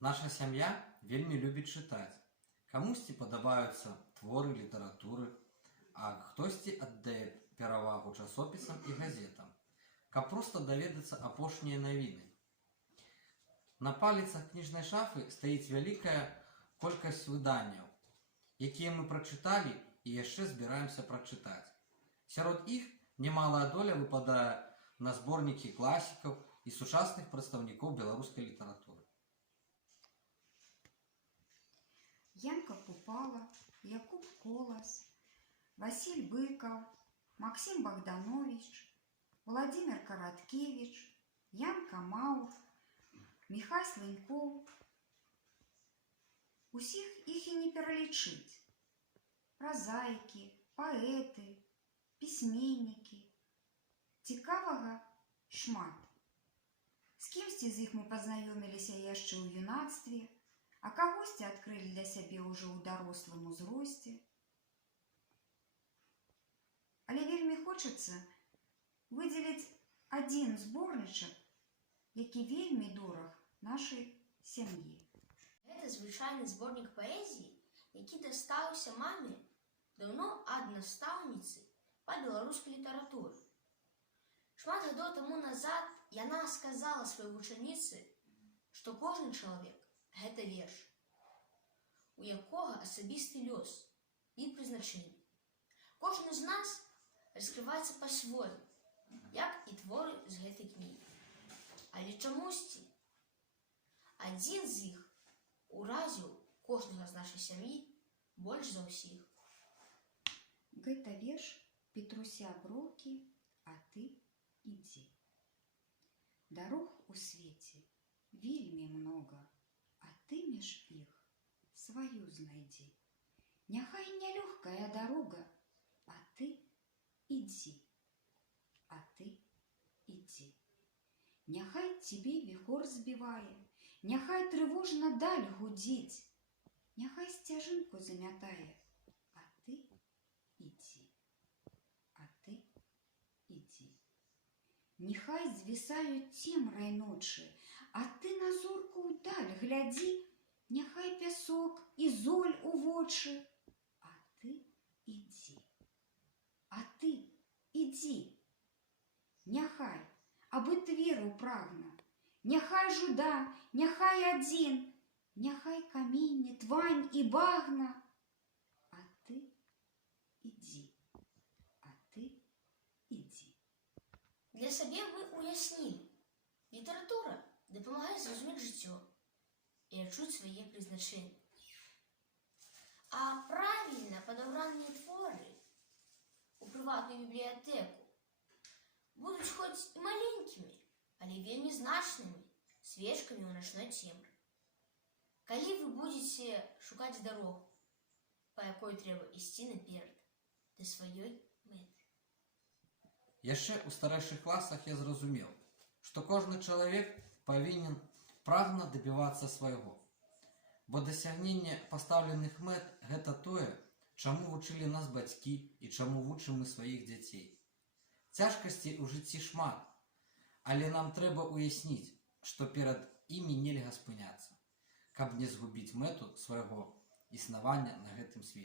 Наша сям'я вельмі любіць чытаць. Камусьці падабаюцца творы літаратуры, а хтосьці аддае перавагу часопісам і газетам, каб проста даведацца апошнія навіны. На паліцах кніжнай шафы стаіць вялікая колькасць выданняў, якія мы прачыталі і яшчэ збіраемся прачытаць. Сярод іх немалая доля выпадае на зборнікі класікаў і сучасных прадстаўнікоў беларускай літаратуры. Янка Купала, Якуб Колас, Василь Быков, Максим Богданович, Владимир Короткевич, Ян Камаур, Михай Слыньков. Усіх іх і не пералічыць. Празаікі, паэты, пісьменнікі. Цікавага шмат. З кімсьці з іх мы пазнаёміліся яшчэ ў юнацтве, а кагосьці адкрылі для сябе ўжо ў дарослым узросце. Але вельмі хочацца выдзеліць адзін зборнічак, які вельмі дораг нашай сям'і. Гэта звычайны зборнік паэзіі, які дастаўся маме даўно ад настаўніцы па беларускай літаратуры. Шмат гадоў таму назад яна сказала сваёй вучаніцы, што кожны чалавек – гэта верш, у якога асабісты лёс і прызначэнне. Кожны з нас раскрываецца па-свойму, як і творы з гэтай кнігі. Але чамусьці адзін з іх уразіў кожнага з нашай сям'і больш за ўсіх. Гэта верш Петруся Броўкі «А ты ідзі». Дарог у свеце вельмі многа, а ты між іх сваю знайдзі. Няхай нялёгкая дарога, а ты ідзі, а ты ідзі. Няхай цябе віхор збівае, няхай трывожна даль гудзіць, няхай сцяжынку замятае, а ты ідзі, а ты ідзі. Няхай звісаюць цемрай ночы, а ты на зорку ўдаль глядзі, няхай пясок і золь у вочы, а ты ідзі, а ты ідзі. Няхай, абы тверу прагна, няхай жуда, няхай адзін, няхай каменне, твань і багна, а ты ідзі, а ты ідзі. Для сабе мы уяснілі, літаратура дапамагае зразумець жыццё і адчуць свае прызначэнні. А правільна падабраныя творы у прыватную бібліятэку будуць хоць і маленькімі, але вельмі значнымі свечкамі ў начной цемры. Калі вы будзеце шукаць дарогу, па якой трэба ісці наперад да сваёй мэты. Яшчэ ў старэйшых класах я зразумеў, што кожны чалавек павінен прагна дабівацца свайго, бо дасягненне пастаўленых мэт – гэта тое, чаму вучылі нас бацькі і чаму вучым мы сваіх дзяцей. Цяжкасцей у жыцці шмат, але нам трэба ўясніць, што перад імі нельга спыняцца, каб не згубіць мэту свайго існавання на гэтым свеце.